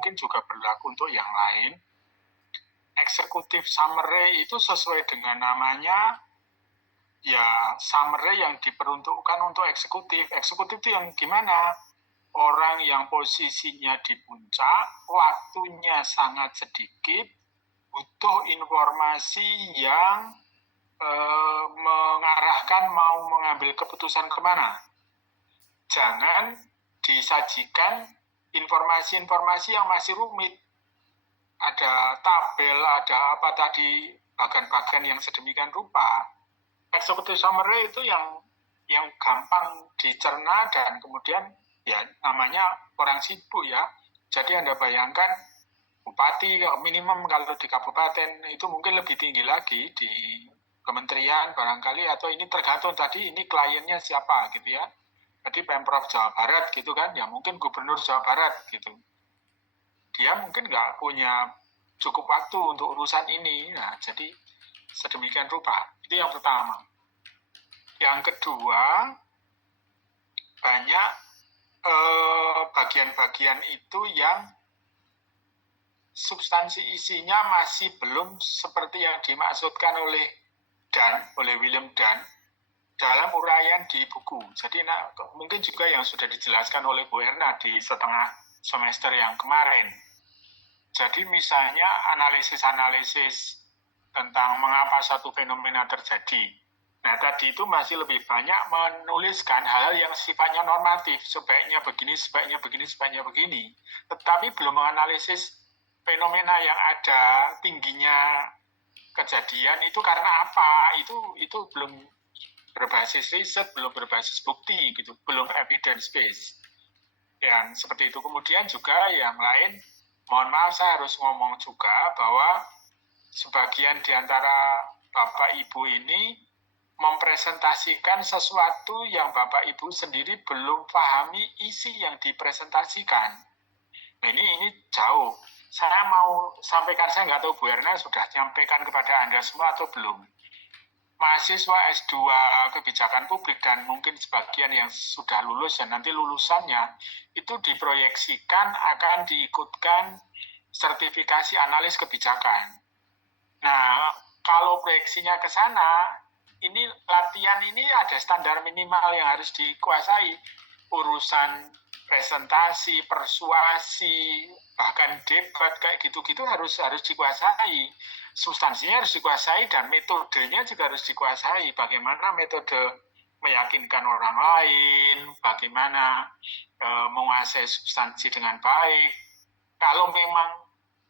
mungkin juga berlaku untuk yang lain. Eksekutif summary itu sesuai dengan namanya, ya summary yang diperuntukkan untuk eksekutif. Eksekutif itu yang gimana? Orang yang posisinya di puncak, waktunya sangat sedikit, butuh informasi yang mengarahkan mau mengambil keputusan kemana. Jangan disajikan informasi-informasi yang masih rumit. Ada tabel, ada apa tadi, bagan-bagan yang sedemikian rupa. Executive summary itu yang gampang dicerna dan kemudian ya namanya orang sibuk ya. Jadi Anda bayangkan bupati minimum kalau di kabupaten itu mungkin lebih tinggi lagi di kementerian barangkali, atau ini tergantung tadi ini kliennya siapa gitu ya. Jadi Pemprov Jawa Barat gitu kan, ya mungkin Gubernur Jawa Barat gitu. Dia mungkin nggak punya cukup waktu untuk urusan ini. Nah, jadi sedemikian rupa. Itu yang pertama. Yang kedua, banyak bagian-bagian itu yang substansi isinya masih belum seperti yang dimaksudkan oleh William Dunn dalam uraian di buku. Jadi mungkin juga yang sudah dijelaskan oleh Bu Erna di setengah semester yang kemarin. Jadi misalnya analisis-analisis tentang mengapa satu fenomena terjadi. Nah tadi itu masih lebih banyak menuliskan hal-hal yang sifatnya normatif, sebaiknya begini, sebaiknya begini, sebaiknya begini. Tetapi belum menganalisis fenomena yang ada, tingginya kejadian itu karena apa, itu belum berbasis riset, belum berbasis bukti gitu, belum evidence based. Yang seperti itu. Kemudian juga yang lain, mohon maaf saya harus ngomong juga bahwa sebagian di antara Bapak Ibu ini mempresentasikan sesuatu yang Bapak Ibu sendiri belum pahami isi yang dipresentasikan. Ini jauh. Saya mau sampaikan, saya nggak tahu Bu Erna sudah nyampaikan kepada Anda semua atau belum. Mahasiswa S2 kebijakan publik dan mungkin sebagian yang sudah lulus dan nanti lulusannya itu diproyeksikan akan diikutkan sertifikasi analis kebijakan. Nah, kalau proyeksinya ke sana, ini latihan ini ada standar minimal yang harus dikuasai. Urusan presentasi, persuasi, bahkan debat kayak gitu-gitu harus dikuasai. Substansinya harus dikuasai dan metodenya juga harus dikuasai. Bagaimana metode meyakinkan orang lain, bagaimana menguasai substansi dengan baik. Kalau memang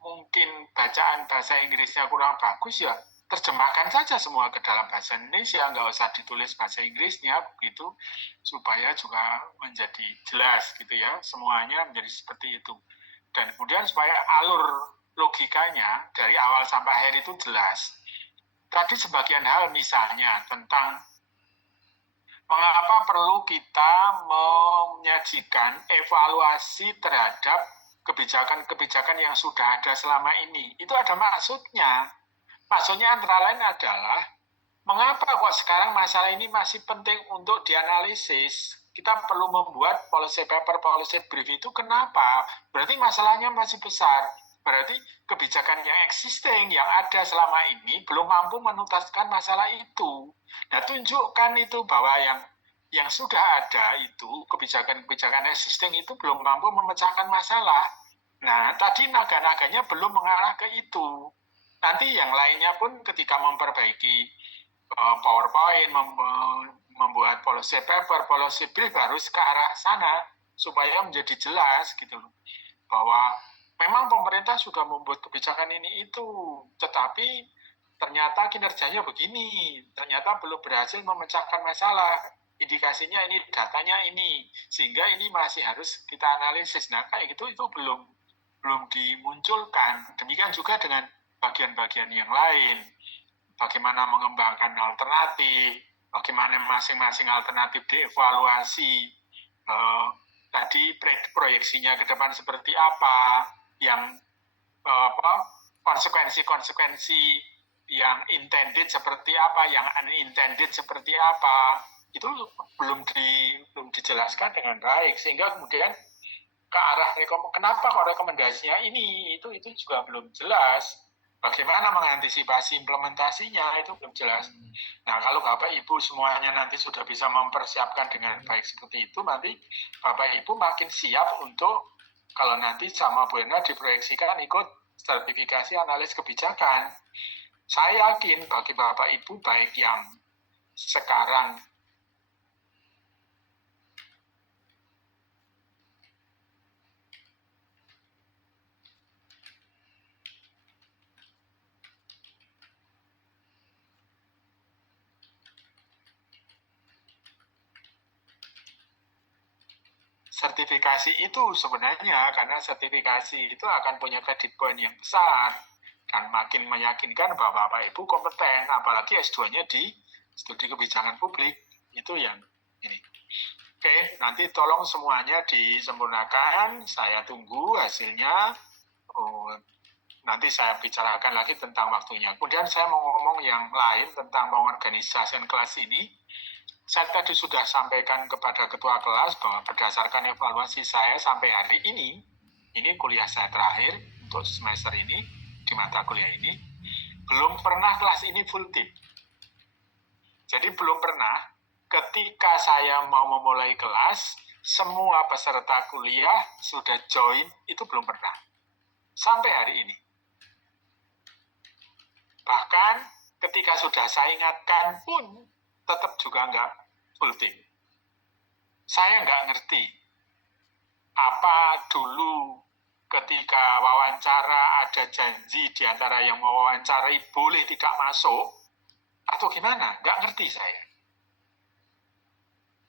mungkin bacaan bahasa Inggrisnya kurang bagus ya terjemahkan saja semua ke dalam bahasa Indonesia, nggak usah ditulis bahasa Inggrisnya begitu, supaya juga menjadi jelas gitu ya, semuanya menjadi seperti itu. Dan kemudian supaya alur logikanya dari awal sampai akhir itu jelas. Tadi sebagian hal misalnya tentang mengapa perlu kita menyajikan evaluasi terhadap kebijakan-kebijakan yang sudah ada selama ini. Itu ada maksudnya. Maksudnya antara lain adalah mengapa kok sekarang masalah ini masih penting untuk dianalisis. Kita perlu membuat policy paper, policy brief itu kenapa? Berarti masalahnya masih besar. Berarti kebijakan yang existing, yang ada selama ini belum mampu menuntaskan masalah itu. Nah, tunjukkan itu bahwa yang sudah ada itu, kebijakan-kebijakan existing itu belum mampu memecahkan masalah. Nah, tadi naga-naganya belum mengarah ke itu. Nanti yang lainnya pun ketika memperbaiki PowerPoint, membuat policy paper, policy brief harus ke arah sana supaya menjadi jelas gitu loh. Bahwa memang pemerintah sudah membuat kebijakan ini itu, tetapi ternyata kinerjanya begini, ternyata belum berhasil memecahkan masalah. Indikasinya ini, datanya ini, sehingga ini masih harus kita analisis. Nah, kayak gitu itu belum dimunculkan. Demikian juga dengan bagian-bagian yang lain, bagaimana mengembangkan alternatif, bagaimana masing-masing alternatif dievaluasi, tadi proyeksinya ke depan seperti apa, yang konsekuensi-konsekuensi yang intended seperti apa, yang unintended seperti apa, itu belum dijelaskan dengan baik, sehingga kemudian ke arah kenapa kok rekomendasinya ini, itu juga belum jelas. Bagaimana mengantisipasi implementasinya itu belum jelas. Nah, kalau Bapak Ibu semuanya nanti sudah bisa mempersiapkan dengan baik seperti itu, nanti Bapak Ibu makin siap untuk kalau nanti sama Bu Erna diproyeksikan ikut sertifikasi analis kebijakan. Saya yakin bagi Bapak Ibu baik yang sekarang sertifikasi itu sebenarnya karena sertifikasi itu akan punya kredit point yang besar dan makin meyakinkan bahwa Bapak Ibu kompeten, apalagi S2-nya di studi kebijakan publik, itu yang ini. Oke, nanti tolong semuanya disempurnakan, saya tunggu hasilnya. Nanti saya bicarakan lagi tentang waktunya. Kemudian saya mau ngomong yang lain tentang pengorganisasian kelas ini. Saya tadi sudah sampaikan kepada ketua kelas bahwa berdasarkan evaluasi saya sampai hari ini kuliah saya terakhir untuk semester ini, di mata kuliah ini, belum pernah kelas ini full team. Jadi belum pernah ketika saya mau memulai kelas, semua peserta kuliah sudah join, itu belum pernah. Sampai hari ini. Bahkan ketika sudah saya ingatkan pun, tetap juga nggak full team. Saya nggak ngerti apa dulu ketika wawancara ada janji di antara yang mau wawancarai boleh tidak masuk atau gimana, nggak ngerti saya.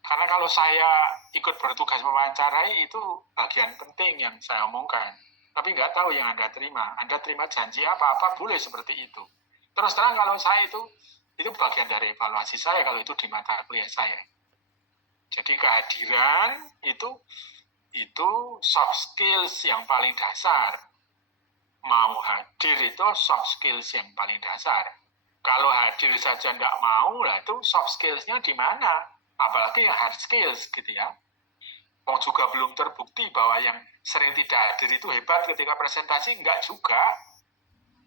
Karena kalau saya ikut bertugas mewawancarai itu bagian penting yang saya omongkan. Tapi nggak tahu yang Anda terima. Anda terima janji apa-apa boleh seperti itu. Terus terang kalau saya itu bagian dari evaluasi saya kalau itu di mata kuliah saya. Jadi kehadiran itu soft skills yang paling dasar. Mau hadir itu soft skills yang paling dasar. Kalau hadir saja nggak mau, lah itu soft skills-nya di mana? Apalagi yang hard skills gitu ya. Mau juga belum terbukti bahwa yang sering tidak hadir itu hebat ketika presentasi, enggak juga.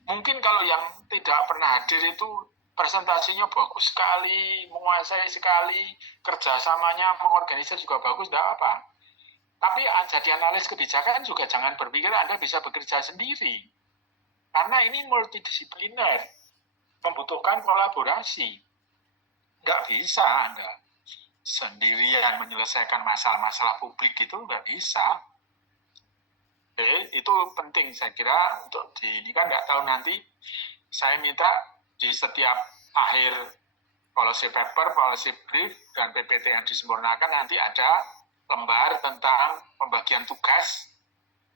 Mungkin kalau yang tidak pernah hadir itu presentasinya bagus sekali, menguasai sekali, kerjasamanya mengorganisir juga bagus, enggak apa. Tapi jadi analis kebijakan juga jangan berpikir Anda bisa bekerja sendiri. Karena ini multidisipliner, membutuhkan kolaborasi. Enggak bisa Anda sendirian menyelesaikan masalah-masalah publik itu enggak bisa. Itu penting saya kira untuk ini kan nggak tahu nanti saya minta di setiap akhir policy paper, policy brief, dan PPT yang disempurnakan nanti ada lembar tentang pembagian tugas,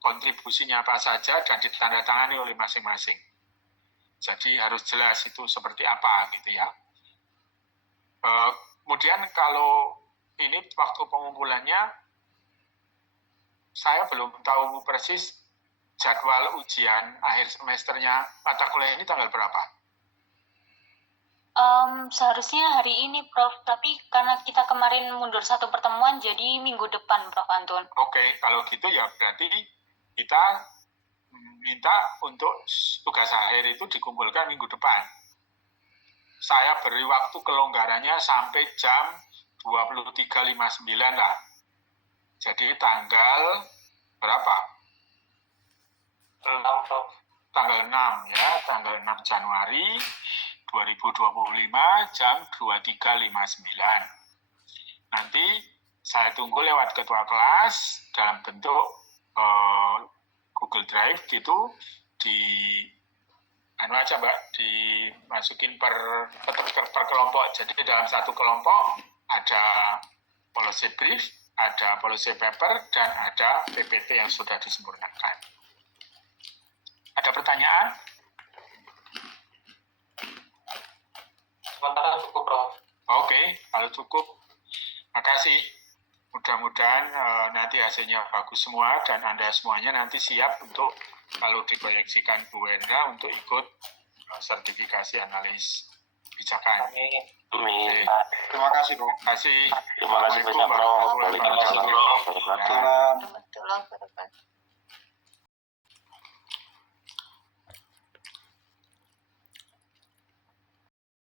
kontribusinya apa saja, dan ditandatangani oleh masing-masing. Jadi harus jelas itu seperti apa gitu ya. Kemudian kalau ini waktu pengumpulannya, saya belum tahu persis jadwal ujian akhir semesternya mata kuliah ini tanggal berapa? Seharusnya hari ini, Prof. Tapi karena kita kemarin mundur satu pertemuan, jadi minggu depan, Prof. Antun. Oke, kalau gitu ya berarti kita minta untuk tugas akhir itu dikumpulkan minggu depan. Saya beri waktu kelonggarannya sampai jam 23.59 lah. Jadi tanggal berapa? 6, Prof. Tanggal 6 ya, tanggal 6 Januari 2025 jam 23.59. Nanti saya tunggu lewat ketua kelas dalam bentuk Google Drive gitu dimasukin per kelompok. Jadi dalam satu kelompok ada policy brief, ada policy paper, dan ada PPT yang sudah disempurnakan. Ada pertanyaan? Sementara cukup, Prof. Oke, kalau cukup, makasih. Mudah-mudahan nanti hasilnya bagus semua dan Anda semuanya nanti siap untuk kalau diproyeksikan Bu Enda untuk ikut sertifikasi analis kebijakan. Amin. Amin. Terima kasih, Bro. Terima kasih. Terima kasih banyak, Prof. Waalaikumsalam warahmatullahi wabarakatuh. Salam. Warahmatullahi wabarakatuh.